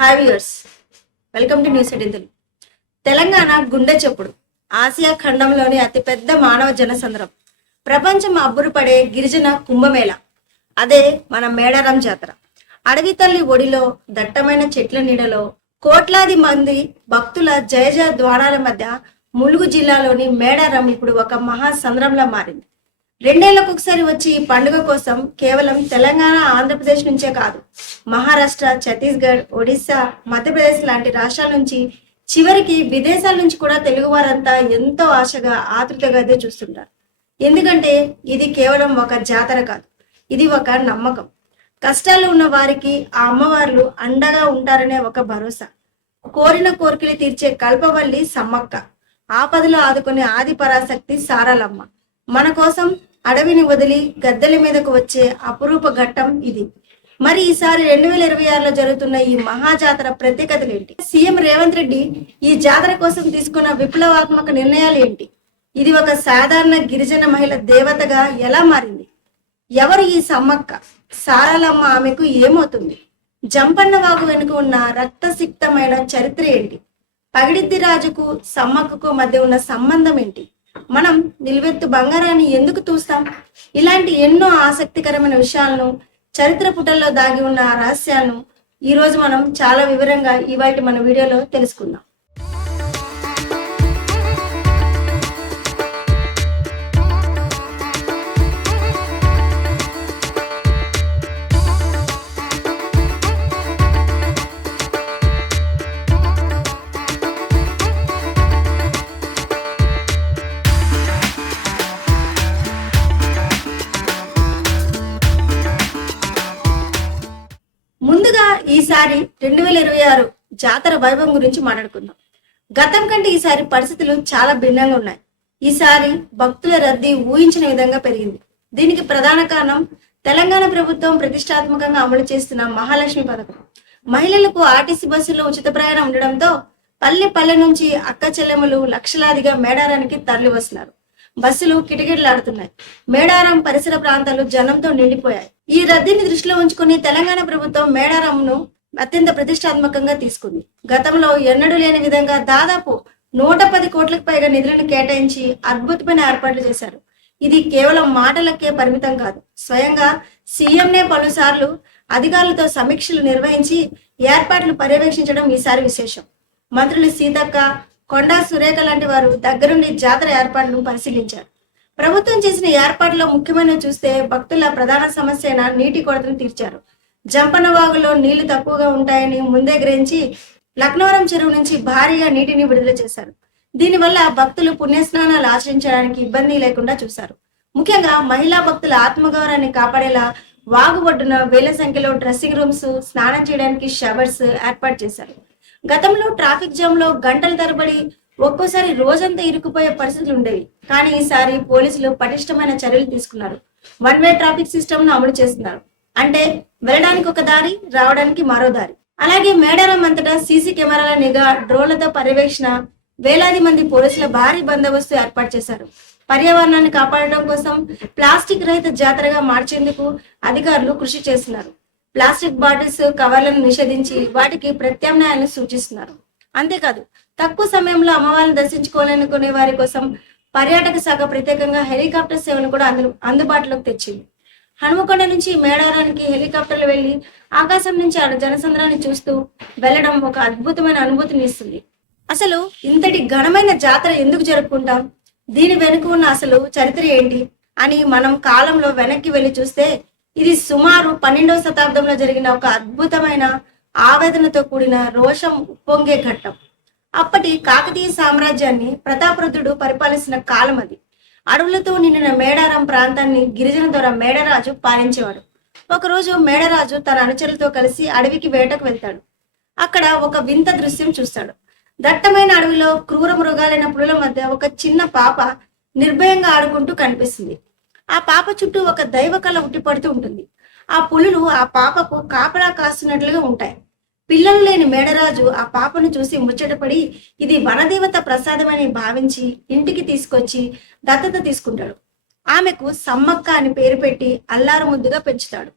Hi viewers welcome to news eighteen Telugu Telangana గుండె చెప్పుడు. Asia ఖండంలోని అతిపెద్ద మానవ జనసంద్రం. ప్రపంచం అబ్బురుపడే గిరిజన కుంభమేళ. అదే మన మేడారం జాతర. అడవి తల్లి ఒడిలో దట్టమైన చెట్ల నీడలో కోట్లాది మంది భక్తుల జయజ ద్వారాల మధ్య ములుగు జిల్లాలోని మేడారం ఇప్పుడు ఒక మహా సంద్రంలా మారింది. రెండేళ్ళకు ఒకసారి వచ్చి ఈ పండుగ కోసం కేవలం తెలంగాణ ఆంధ్రప్రదేశ్ నుంచే కాదు మహారాష్ట్ర ఛత్తీస్గఢ్ ఒడిశా మధ్యప్రదేశ్ లాంటి రాష్ట్రాల నుంచి చివరికి విదేశాల నుంచి కూడా తెలుగు వారంతా ఎంతో ఆశగా ఆతృతగా ఎదురు చూస్తుంటారు. ఎందుకంటే ఇది కేవలం ఒక జాతర కాదు ఇది ఒక నమ్మకం. కష్టాలు ఉన్న వారికి ఆ అమ్మవార్లు అండగా ఉంటారనే ఒక భరోసా. కోరిన కోరికలు తీర్చే కల్పవల్లి సమ్మక్క. ఆపదలో ఆదుకునే ఆది పరాశక్తి సారాలమ్మ. మన కోసం అడవిని వదిలి గద్దెల మీదకు వచ్చే అపురూప ఘట్టం ఇది. మరి ఈసారి రెండు వేల ఇరవై ఆరులో జరుగుతున్న ఈ మహాజాతర ప్రత్యేకతలు ఏంటి? సీఎం రేవంత్ రెడ్డి ఈ జాతర కోసం తీసుకున్న విప్లవాత్మక నిర్ణయాలు ఏంటి? ఇది ఒక సాధారణ గిరిజన మహిళ దేవతగా ఎలా మారింది? ఎవరు ఈ సమ్మక్క? సారాలమ్మ ఆమెకు ఏమవుతుంది? జంపన్న వాగు వెనుక ఉన్న రక్తసిక్తమైన చరిత్ర ఏంటి? పగిడిద్ది రాజుకు సమ్మక్కకు మధ్య ఉన్న సంబంధం ఏంటి? మనం నిలువెత్తు బంగారాన్ని ఎందుకు చూస్తాం ఇలాంటి ఎన్నో ఆసక్తికరమైన విషయాలను చరిత్ర పుటల్లో దాగి ఉన్న ఆ రహస్యాలను ఈ రోజు మనం చాలా వివరంగా ఇవాటి మన వీడియోలో తెలుసుకుందాం. ఈసారి రెండు వేల ఇరవై ఆరు జాతర వైభవం గురించి మాట్లాడుకుందాం. గతం కంటే ఈసారి పరిస్థితులు చాలా భిన్నంగా ఉన్నాయి. ఈసారి భక్తుల రద్దీ ఊహించిన విధంగా పెరిగింది. దీనికి ప్రధాన కారణం తెలంగాణ ప్రభుత్వం ప్రతిష్టాత్మకంగా అమలు చేస్తున్న మహాలక్ష్మి పథకం. మహిళలకు ఆర్టీసీ బస్సులో ఉచిత ప్రయాణం ఉండడంతో పల్లె పల్లె నుంచి అక్క చెల్లెములు లక్షలాదిగా మేడారానికి తరలి వస్తున్నారు. బస్సులు కిటకిటలాడుతున్నాయి. మేడారం పరిసర ప్రాంతాలు జనంతో నిండిపోయాయి. ఈ రద్దీని దృష్టిలో ఉంచుకుని తెలంగాణ ప్రభుత్వం మేడారంను అత్యంత ప్రతిష్టాత్మకంగా తీసుకుంది. గతంలో ఎన్నడూ లేని విధంగా దాదాపు నూట పది కోట్లకు పైగా నిధులను కేటాయించి అద్భుతమైన ఏర్పాట్లు చేశారు. ఇది కేవలం మాటలకే పరిమితం కాదు. స్వయంగా సీఎంనే పలుసార్లు అధికారులతో సమీక్షలు నిర్వహించి ఏర్పాట్లు పర్యవేక్షించడం ఈసారి విశేషం. మంత్రులు సీతక్క కొండా సురేఖ లాంటి వారు దగ్గరుండి జాతర ఏర్పాట్లను పరిశీలించారు. ప్రభుత్వం చేసిన ఏర్పాట్లో ముఖ్యమైనవి చూస్తే భక్తుల ప్రధాన సమస్య అయిన నీటి కొరతను తీర్చారు. జంపనవాగులో నీళ్ళు తక్కువగా ఉంటాయని ముందే గ్రహించి లక్నవరం చెరువు నుంచి భారీగా నీటిని విడుదల చేశారు. దీనివల్ల భక్తులు పుణ్యస్నానాలు ఆచరించడానికి ఇబ్బంది లేకుండా చూశారు. ముఖ్యంగా మహిళా భక్తుల ఆత్మగౌరవాన్ని కాపాడేలా వాగు ఒడ్డున వేల సంఖ్యలో డ్రెస్సింగ్ రూమ్స్ స్నానం చేయడానికి షవర్స్ ఏర్పాటు చేశారు. గతంలో ట్రాఫిక్ జామ్లో గంటల తరబడి ఒక్కోసారి రోజంతా ఇరుక్కుపోయే పరిస్థితులు ఉండేవి. కానీ ఈసారి పోలీసులు పటిష్టమైన చర్యలు తీసుకున్నారు. వన్ వే ట్రాఫిక్ సిస్టమ్ను అమలు చేస్తున్నారు. అంటే వెళ్ళడానికి ఒక దారి రావడానికి మరో దారి. అలాగే మేడారం అంతటా సీసీ కెమెరాల నిఘా డ్రోన్లతో పర్యవేక్షణ వేలాది మంది పోలీసుల భారీ బందోబస్తు ఏర్పాటు చేశారు. పర్యావరణాన్ని కాపాడడం కోసం ప్లాస్టిక్ రహిత జాతరగా మార్చేందుకు అధికారులు కృషి చేస్తున్నారు. ప్లాస్టిక్ బాటిల్స్ కవర్లను నిషేధించి వాటికి ప్రత్యామ్నాయాలను సూచిస్తున్నారు. అంతేకాదు తక్కువ సమయంలో అమ్మవారిని దర్శించుకోవాలనుకునే వారి కోసం పర్యాటక శాఖ ప్రత్యేకంగా హెలికాప్టర్ సేవను కూడా అందు అందుబాటులోకి తెచ్చింది. హనుమకొండ నుంచి మేడారానికి హెలికాప్టర్లు వెళ్ళి ఆకాశం నుంచి ఆ జనసంద్రాన్ని చూస్తూ వెళ్ళడం ఒక అద్భుతమైన అనుభూతిని ఇస్తుంది. అసలు ఇంతటి ఘనమైన జాతర ఎందుకు జరుపుకుంటాం? దీని వెనుక ఉన్న అసలు చరిత్ర ఏంటి? అని మనం కాలంలో వెనక్కి వెళ్ళి చూస్తే ఇది సుమారు పన్నెండవ శతాబ్దంలో జరిగిన ఒక అద్భుతమైన ఆవేదనతో కూడిన రోషం ఉప్పొంగే ఘట్టం. అప్పటి కాకతీయ సామ్రాజ్యాన్ని ప్రతాపరుద్రుడు పరిపాలిస్తున్న కాలం అది. అడవులతో నిండిన మేడారం ప్రాంతాన్ని గిరిజన దొర మేడరాజు పాలించేవాడు. ఒకరోజు మేడరాజు తన అనుచరులతో కలిసి అడవికి వేటకు వెళ్తాడు. అక్కడ ఒక వింత దృశ్యం చూస్తాడు. దట్టమైన అడవిలో క్రూర మృగాలైన పులుల మధ్య ఒక చిన్న పాప నిర్భయంగా ఆడుకుంటూ కనిపిస్తుంది. ఆ పాప చుట్టూ ఒక దైవ కళ ఉట్టిపడుతూ ఉంటుంది. ఆ పులులు ఆ పాపకు కాపలా కాస్తున్నట్లుగా ఉంటాయి. పిల్లలు లేని మేడరాజు ఆ పాపను చూసి ముచ్చటపడి ఇది వనదేవత ప్రసాదమని భావించి ఇంటికి తీసుకొచ్చి దత్తత తీసుకుంటాడు. ఆమెకు సమ్మక్క అని పేరు పెట్టి అల్లారు ముద్దుగా పెంచుతాడు.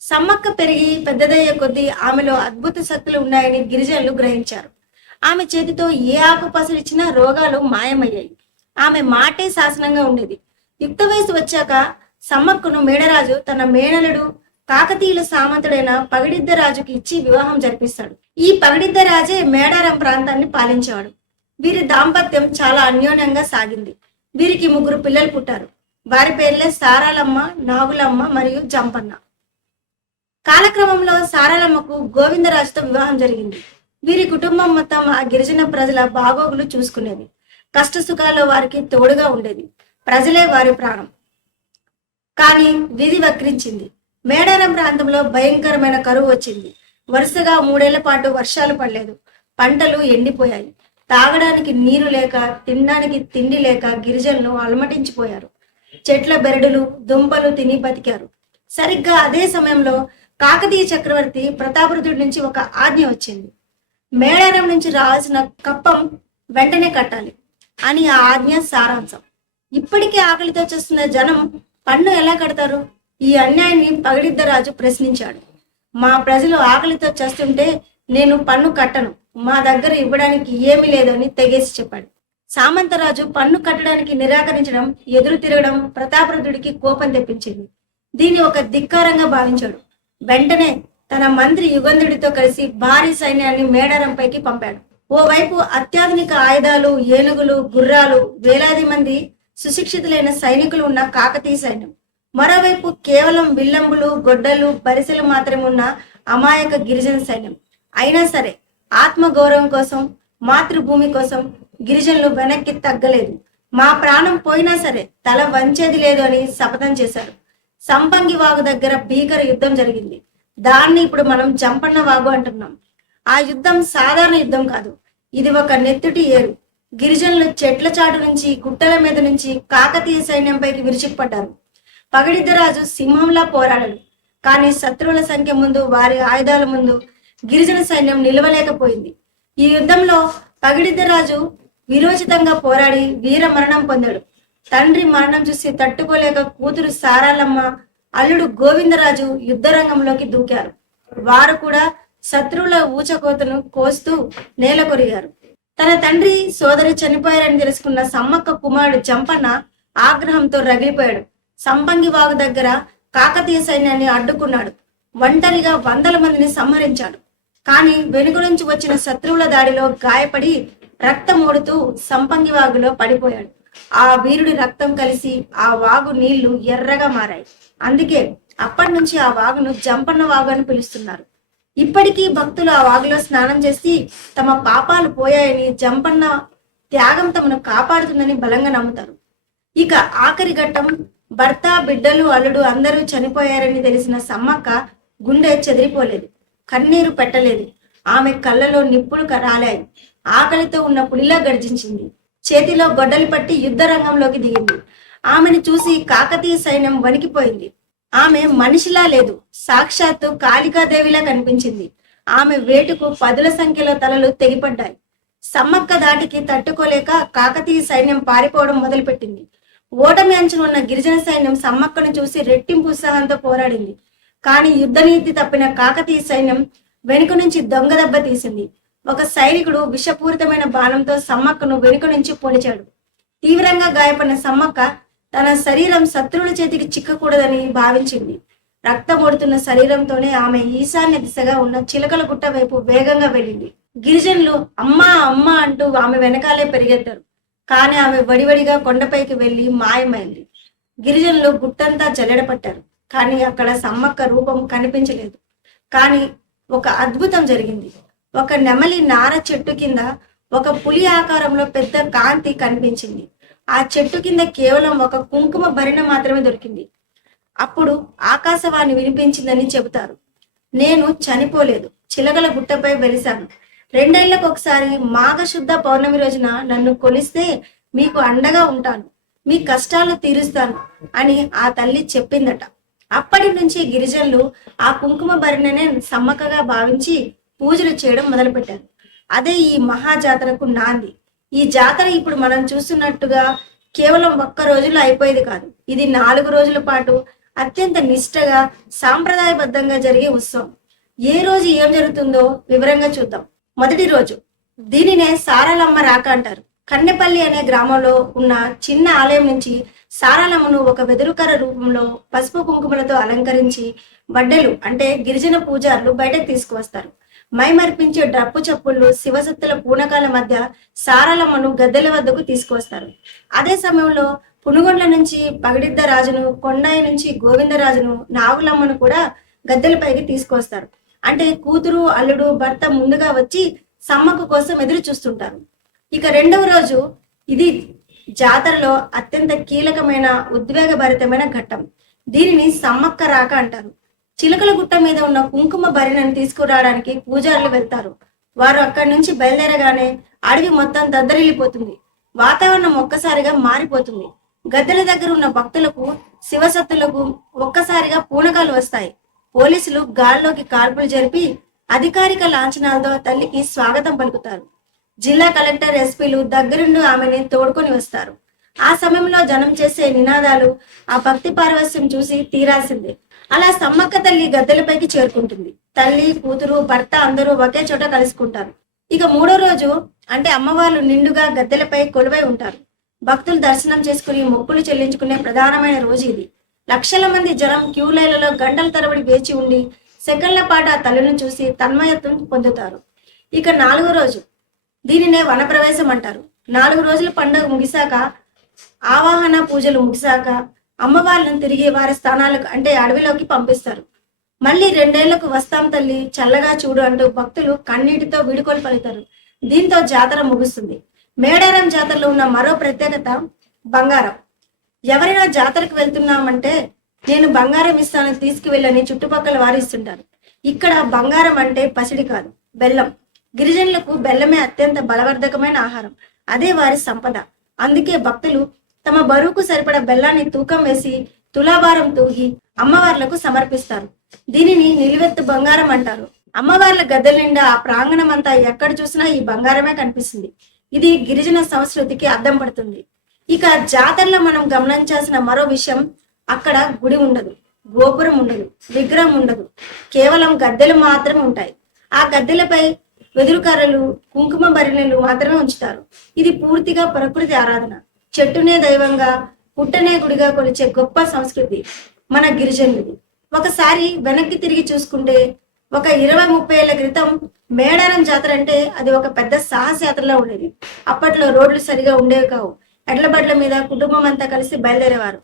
సమ్మక్క పెరిగి పెద్దదయ్యే కొద్దీ ఆమెలో అద్భుత శక్తులు ఉన్నాయని గిరిజనులు గ్రహించారు. ఆమె చేతితో ఏ ఆకు పసరిచ్చినా రోగాలు మాయమయ్యాయి. ఆమె మాటే శాసనంగా ఉండేది. యుక్త వయసు వచ్చాక సమ్మక్కను మేడరాజు తన మేనలుడు కాకతీయుల సామంతుడైన పగిడిద్ద రాజుకి ఇచ్చి వివాహం జరిపిస్తాడు. ఈ పగిడిద్ద రాజే మేడారం ప్రాంతాన్ని పాలించేవాడు. వీరి దాంపత్యం చాలా అన్యోన్యంగా సాగింది. వీరికి ముగ్గురు పిల్లలు పుట్టారు. వారి పేర్లే సారాలమ్మ నాగులమ్మ మరియు జంపన్న. కాలక్రమంలో సారాలమ్మకు గోవిందరాజుతో వివాహం జరిగింది. వీరి కుటుంబం మొత్తం ఆ గిరిజన ప్రజల బాగోగులు చూసుకునేది. కష్ట సుఖాల్లో వారికి తోడుగా ఉండేది. ప్రజలే వారి ప్రాణం. కానీ విధి వక్రించింది. మేడారం ప్రాంతంలో భయంకరమైన కరువు వచ్చింది. వరుసగా మూడేళ్ళ పాటు వర్షాలు పడలేదు. పంటలు ఎండిపోయాయి. తాగడానికి నీరు లేక తినడానికి తిండి లేక గిరిజనులు అలమటించిపోయారు. చెట్ల బెరడులు దుంపలు తిని బతికారు. సరిగ్గా అదే సమయంలో కాకతీయ చక్రవర్తి ప్రతాపరుదుడి నుంచి ఒక ఆజ్ఞ వచ్చింది. మేడారం నుంచి రావాల్సిన కప్పం వెంటనే కట్టాలి అని ఆ ఆజ్ఞ సారాంశం. ఇప్పటికే ఆకలితో చేస్తున్న జనం పన్ను ఎలా కడతారు? ఈ అన్యాయాన్ని పగిడిద్దరాజు ప్రశ్నించాడు. మా ప్రజలు ఆకలితో చేస్తుంటే నేను పన్ను కట్టను. మా దగ్గర ఇవ్వడానికి ఏమీ లేదని తెగేసి చెప్పాడు. సామంతరాజు పన్ను కట్టడానికి నిరాకరించడం ఎదురు తిరగడం ప్రతాపరుద్రుడికి కోపం తెప్పించింది. దీన్ని ఒక ధిక్కారంగా భావించాడు. వెంటనే తన మంత్రి యుగంధుడితో కలిసి భారీ సైన్యాన్ని మేడారంపైకి పంపాడు. ఓవైపు అత్యాధునిక ఆయుధాలు ఏనుగులు గుర్రాలు వేలాది మంది సుశిక్షితులైన సైనికులు ఉన్న కాకతీయ సైన్యం. మరోవైపు కేవలం విల్లంబులు గొడ్డలు పరిసెలు మాత్రమే ఉన్న అమాయక గిరిజన సైన్యం. అయినా సరే ఆత్మ గౌరవం కోసం మాతృభూమి కోసం గిరిజనులు వెనక్కి తగ్గలేదు. మా ప్రాణం పోయినా సరే తల వంచేది లేదు అని శపథం చేశారు. సంపంగి వాగు దగ్గర భీకర యుద్ధం జరిగింది. దాన్ని ఇప్పుడు మనం జంపన్న వాగు అంటున్నాం. ఆ యుద్ధం సాధారణ యుద్ధం కాదు. ఇది ఒక నెత్తుటి ఏరు. గిరిజనులు చెట్ల చాటు నుంచి గుట్టల మీద నుంచి కాకతీయ సైన్యంపైకి విరుచుకుపడ్డారు. పగడిద్దరాజు సింహంలా పోరాడాడు కానీ శత్రువుల సంఖ్య ముందు వారి ఆయుధాల ముందు గిరిజన సైన్యం నిలవలేకపోయింది. ఈ యుద్ధంలో పగిడిద్దరాజు విరోచితంగా పోరాడి వీర మరణం పొందాడు. తండ్రి మరణం చూసి తట్టుకోలేక కూతురు సారాలమ్మ అల్లుడు గోవిందరాజు యుద్ధ రంగంలోకి దూకారు. వారు కూడా శత్రువుల ఊచకోతను కోస్తూ నేల కొరిగారు. తన తండ్రి సోదరి చనిపోయారని తెలుసుకున్న సమ్మక్క కుమారుడు చంపన్న ఆగ్రహంతో రగిలిపోయాడు. సంపంగి వాగు దగ్గర కాకతీయ సైన్యాన్ని అడ్డుకున్నాడు. ఒంటరిగా వందల మందిని సంహరించాడు. కానీ వెనుక నుంచి వచ్చిన శత్రువుల దాడిలో గాయపడి రక్తం ఓడుతూ సంపంగి వాగులో పడిపోయాడు. ఆ వీరుడి రక్తం కలిసి ఆ వాగు నీళ్ళు ఎర్రగా మారాయి. అందుకే అప్పటి నుంచి ఆ వాగును జంపన్న వాగు అని పిలుస్తున్నారు. ఇప్పటికీ భక్తులు ఆ వాగులో స్నానం చేసి తమ పాపాలు పోయాయని జంపన్న త్యాగం తమను కాపాడుతుందని బలంగా నమ్ముతారు. ఇక ఆఖరి ఘట్టం భర్త బిడ్డలు అల్లుడు అందరూ చనిపోయారని తెలిసిన సమ్మక్క గుండె చెదిరిపోలేదు కన్నీరు పెట్టలేదు. ఆమె కళ్ళలో నిప్పులు రాలాయి. ఆకలితో ఉన్న పులిలా గర్జించింది. చేతిలో గొడ్డలు పట్టి యుద్ధ రంగంలోకి దిగింది. ఆమెను చూసి కాకతీయ సైన్యం వణికిపోయింది. ఆమె మనిషిలా లేదు సాక్షాత్తు కాళికాదేవిలా కనిపించింది. ఆమె వేటుకు పదుల సంఖ్యలో తలలు తెగిపడ్డాయి. సమ్మక్క దాటికి తట్టుకోలేక కాకతీయ సైన్యం పారిపోవడం మొదలుపెట్టింది. ఓటమి అంచున ఉన్న గిరిజన సైన్యం సమ్మక్కను చూసి రెట్టింపు ఉత్సాహంతో పోరాడింది. కానీ యుద్ధనీతి తప్పిన కాకతీయ సైన్యం వెనుక నుంచి దొంగ దెబ్బ తీసింది. ఒక సైనికుడు విషపూరితమైన బాణంతో సమ్మక్కను వెనుక నుంచి పొడిచాడు. తీవ్రంగా గాయపడిన సమ్మక్క తన శరీరం శత్రువుల చేతికి చిక్కకూడదని భావించింది. రక్తం ఓడుతున్న శరీరంతోనే ఆమె ఈశాన్య దిశగా ఉన్న చిలకల గుట్ట వైపు వేగంగా వెళ్ళింది. గిరిజనులు అమ్మా అమ్మా అంటూ ఆమె వెనకాలే పెరిగెత్తారు. కానీ ఆమె వడివడిగా కొండపైకి వెళ్ళి మాయమైంది. గిరిజనులు గుట్టంతా జల్లెడపట్టారు కానీ అక్కడ సమ్మక్క రూపం కనిపించలేదు. కానీ ఒక అద్భుతం జరిగింది. ఒక నెమలి నార చెట్టు కింద ఒక పులి ఆకారంలో పెద్ద కాంతి కనిపించింది. ఆ చెట్టు కింద కేవలం ఒక కుంకుమ భరిణ మాత్రమే దొరికింది. అప్పుడు ఆకాశవాణి వినిపించిందని చెబుతారు. నేను చనిపోలేదు. చిలకల గుట్టపై వెలిశాను. రెండేళ్ళకు ఒకసారి మాఘశుద్ధ పౌర్ణమి రోజున నన్ను కొలిస్తే మీకు అండగా ఉంటాను మీ కష్టాలు తీరుస్తాను అని ఆ తల్లి చెప్పిందట. అప్పటి నుంచి గిరిజనులు ఆ కుంకుమ భరిణనే సమ్మకగా భావించి పూజలు చేయడం మొదలుపెట్టారు. అదే ఈ మహా జాతరకు నాంది. ఈ జాతర ఇప్పుడు మనం చూస్తున్నట్టుగా కేవలం ఒక్క రోజులో అయిపోయేది కాదు. ఇది నాలుగు రోజుల పాటు అత్యంత నిష్టగా సాంప్రదాయబద్ధంగా జరిగే ఉత్సవం. ఏ రోజు ఏం జరుగుతుందో వివరంగా చూద్దాం. మొదటి రోజు. దీనినే సారాలమ్మ రాక అంటారు. కన్నెపల్లి అనే గ్రామంలో ఉన్న చిన్న ఆలయం నుంచి సారాలమ్మను ఒక వెదురుకర రూపంలో పసుపు కుంకుమలతో అలంకరించి బడ్డెలు అంటే గిరిజన పూజారులు బయటకు తీసుకువస్తారు. మైమర్పించే డప్పు చప్పుళ్ళు శివశక్తుల పూనకాల మధ్య సారాలమ్మను గద్దెల వద్దకు తీసుకువస్తారు. అదే సమయంలో పునుగొండ్ల నుంచి పగడిద్ద రాజును కొండాయి నుంచి గోవిందరాజును నాగులమ్మను కూడా గద్దెలపైకి తీసుకొస్తారు అంటే కూతురు అల్లుడు భర్త ముందుగా వచ్చి సమ్మకు కోసం ఎదురు చూస్తుంటారు. ఇక రెండవ రోజు ఇది జాతరలో అత్యంత కీలకమైన ఉద్వేగభరితమైన ఘట్టం. దీనిని సమ్మక్క రాక అంటారు. చిలకల గుట్ట మీద ఉన్న కుంకుమ భరిణను తీసుకురావడానికి పూజారులు వెళ్తారు. వారు అక్కడి నుంచి బయలుదేరగానే అడవి మొత్తం దద్దరిల్లిపోతుంది. వాతావరణం ఒక్కసారిగా మారిపోతుంది. గద్దెల దగ్గర ఉన్న భక్తులకు శివసత్తులకు ఒక్కసారిగా పూనకాలు వస్తాయి. పోలీసులు గాల్లోకి కాల్పులు జరిపి అధికారిక లాంఛనాలతో తల్లికి స్వాగతం పలుకుతారు. జిల్లా కలెక్టర్ ఎస్పీలు దగ్గరుండి ఆమెని తోడుకొని వస్తారు. ఆ సమయంలో జనం చేసే నినాదాలు ఆ భక్తి పారవస్యం చూసి తీరాల్సిందే. అలా సమ్మక్క తల్లి గద్దెలపైకి చేరుకుంటుంది. తల్లి కూతురు భర్త అందరూ ఒకే చోట కలుసుకుంటారు. ఇక మూడో రోజు అంటే అమ్మవార్లు నిండుగా గద్దెలపై కొలువై ఉంటారు. భక్తులు దర్శనం చేసుకుని మొక్కులు చెల్లించుకునే ప్రధానమైన రోజు ఇది. లక్షల మంది జనం క్యూ లైన్లలో గంటల తరబడి వేచి ఉండి సెకండ్ల పాటు ఆ తల్లిని చూసి తన్మయత్వం పొందుతారు. ఇక నాలుగో రోజు. దీనినే వనప్రవేశం అంటారు. నాలుగు రోజుల పండుగ ముగిశాక ఆవాహన పూజలు ముగిశాక అమ్మవార్లను తిరిగి వారి స్థానాలకు అంటే అడవిలోకి పంపిస్తారు. మళ్ళీ రెండేళ్ళకు వస్తాం తల్లి చల్లగా చూడు అంటూ భక్తులు కన్నీటితో వీడుకోలు పలుతారు దీంతో జాతర ముగుస్తుంది. మేడారం జాతరలో ఉన్న మరో ప్రత్యేకత బంగారం. ఎవరైనా జాతరకు వెళ్తున్నామంటే నేను బంగారం ఇస్తాను తీసుకువెళ్ళని చుట్టుపక్కల వారు ఇస్తుంటారు ఇక్కడ బంగారం అంటే పసిడి కాదు బెల్లం. గిరిజనులకు బెల్లమే అత్యంత బలవర్ధకమైన ఆహారం. అదే వారి సంపద. అందుకే భక్తులు తమ బరువుకు సరిపడ బెల్లాన్ని తూకం వేసి తులాభారం తూగి అమ్మవార్లకు సమర్పిస్తారు. దీనిని నిలువెత్తు బంగారం అంటారు. అమ్మవార్ల గద్దెల నిండా ఆ ప్రాంగణం అంతా ఎక్కడ చూసినా ఈ బంగారమే కనిపిస్తుంది. ఇది గిరిజన సంస్కృతికి అద్దం పడుతుంది. ఇక జాతరలో మనం గమనించాల్సిన మరో విషయం అక్కడ గుడి ఉండదు గోపురం ఉండదు విగ్రహం ఉండదు. కేవలం గద్దెలు మాత్రమే ఉంటాయి. ఆ గద్దెలపై వెదురుకర్రలు కుంకుమ భరిణలు మాత్రమే ఉంచుతారు. ఇది పూర్తిగా ప్రకృతి ఆరాధన. చెట్టునే దైవంగా పుట్టనే గుడిగా కొలిచే గొప్ప సంస్కృతి మన గిరిజనులది. ఒకసారి వెనక్కి తిరిగి చూసుకుంటే ఒక ఇరవై ముప్పై ఏళ్ళ క్రితం మేడారం జాతర అంటే అది ఒక పెద్ద సాహస యాత్రలా ఉండేది. అప్పట్లో రోడ్లు సరిగా ఉండేవి కావు. ఎడ్ల బడ్ల మీద కుటుంబం అంతా కలిసి బయలుదేరేవారు.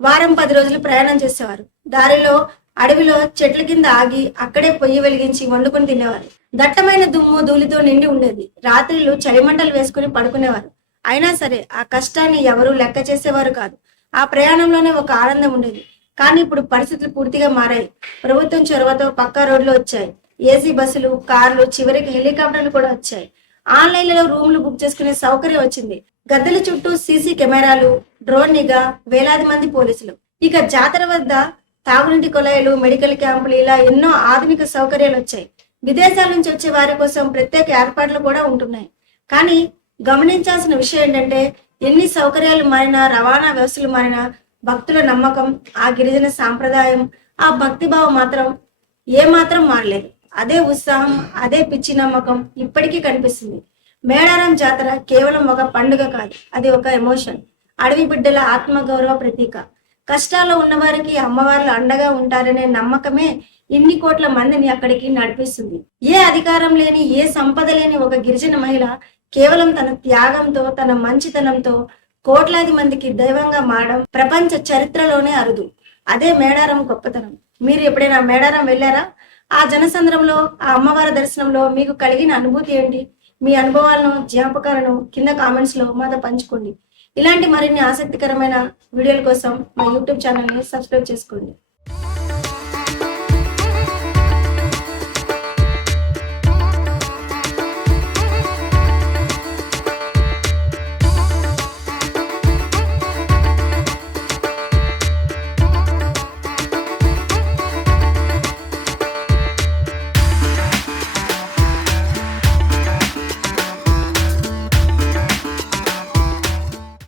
వారం పది రోజులు ప్రయాణం చేసేవారు. దారిలో అడవిలో చెట్ల కింద ఆగి అక్కడే పొయ్యి వెలిగించి వండుకొని తినేవారు. దట్టమైన దుమ్ము ధూళితో నిండి ఉండేది. రాత్రిళ్ళు చలిమంటలు వేసుకుని పడుకునేవారు. అయినా సరే ఆ కష్టాన్ని ఎవరూ లెక్క చేసేవారు కాదు. ఆ ప్రయాణంలోనే ఒక ఆనందం ఉండేది. కానీ ఇప్పుడు పరిస్థితులు పూర్తిగా మారాయి. ప్రభుత్వం చొరవతో పక్కా రోడ్లు వచ్చాయి. ఏసీ బస్సులు కార్లు చివరికి హెలికాప్టర్లు కూడా వచ్చాయి. ఆన్లైన్లలో రూమ్లు బుక్ చేసుకునే సౌకర్యం వచ్చింది. గద్దెల చుట్టూ సీసీ కెమెరాలు డ్రోన్ నిఘా వేలాది మంది పోలీసులు. ఇక జాతర వద్ద తాగునీటి కొలాయిలు మెడికల్ క్యాంపులు ఇలా ఎన్నో ఆధునిక సౌకర్యాలు వచ్చాయి. విదేశాల నుంచి వచ్చే వారి కోసం ప్రత్యేక ఏర్పాట్లు కూడా ఉంటున్నాయి. కానీ గమనించాల్సిన విషయం ఏంటంటే ఎన్ని సౌకర్యాలు మారినా రవాణా వ్యవస్థలు మారినా భక్తుల నమ్మకం ఆ గిరిజన సాంప్రదాయం ఆ భక్తిభావం మాత్రం ఏ మాత్రం మారలేదు. అదే ఉత్సాహం అదే పిచ్చి నమ్మకం ఇప్పటికీ కనిపిస్తుంది. మేడారం జాతర కేవలం ఒక పండుగ కాదు అది ఒక ఎమోషన్ అడవి బిడ్డల ఆత్మగౌరవ ప్రతీక. కష్టాల్లో ఉన్నవారికి అమ్మవార్లు అండగా ఉంటారనే నమ్మకమే ఇన్ని కోట్ల మందిని అక్కడికి నడిపిస్తుంది. ఏ అధికారం లేని ఏ సంపద లేని ఒక గిరిజన మహిళ కేవలం తన త్యాగంతో తన మంచితనంతో కోట్లాది మందికి దైవంగా మారడం ప్రపంచ చరిత్రలోనే అరుదు. అదే మేడారం గొప్పతనం. మీరు ఎప్పుడైనా మేడారం వెళ్ళారా? ఆ జనసంద్రంలో ఆ అమ్మవారి దర్శనంలో మీకు కలిగిన అనుభూతి ఏంటి? మీ అనుభవాలను జ్ఞాపకాలను కింద కామెంట్స్లో మాతో పంచుకోండి. ఇలాంటి మరిన్ని ఆసక్తికరమైన వీడియోల కోసం మా యూట్యూబ్ ఛానల్ని సబ్స్క్రైబ్ చేసుకోండి.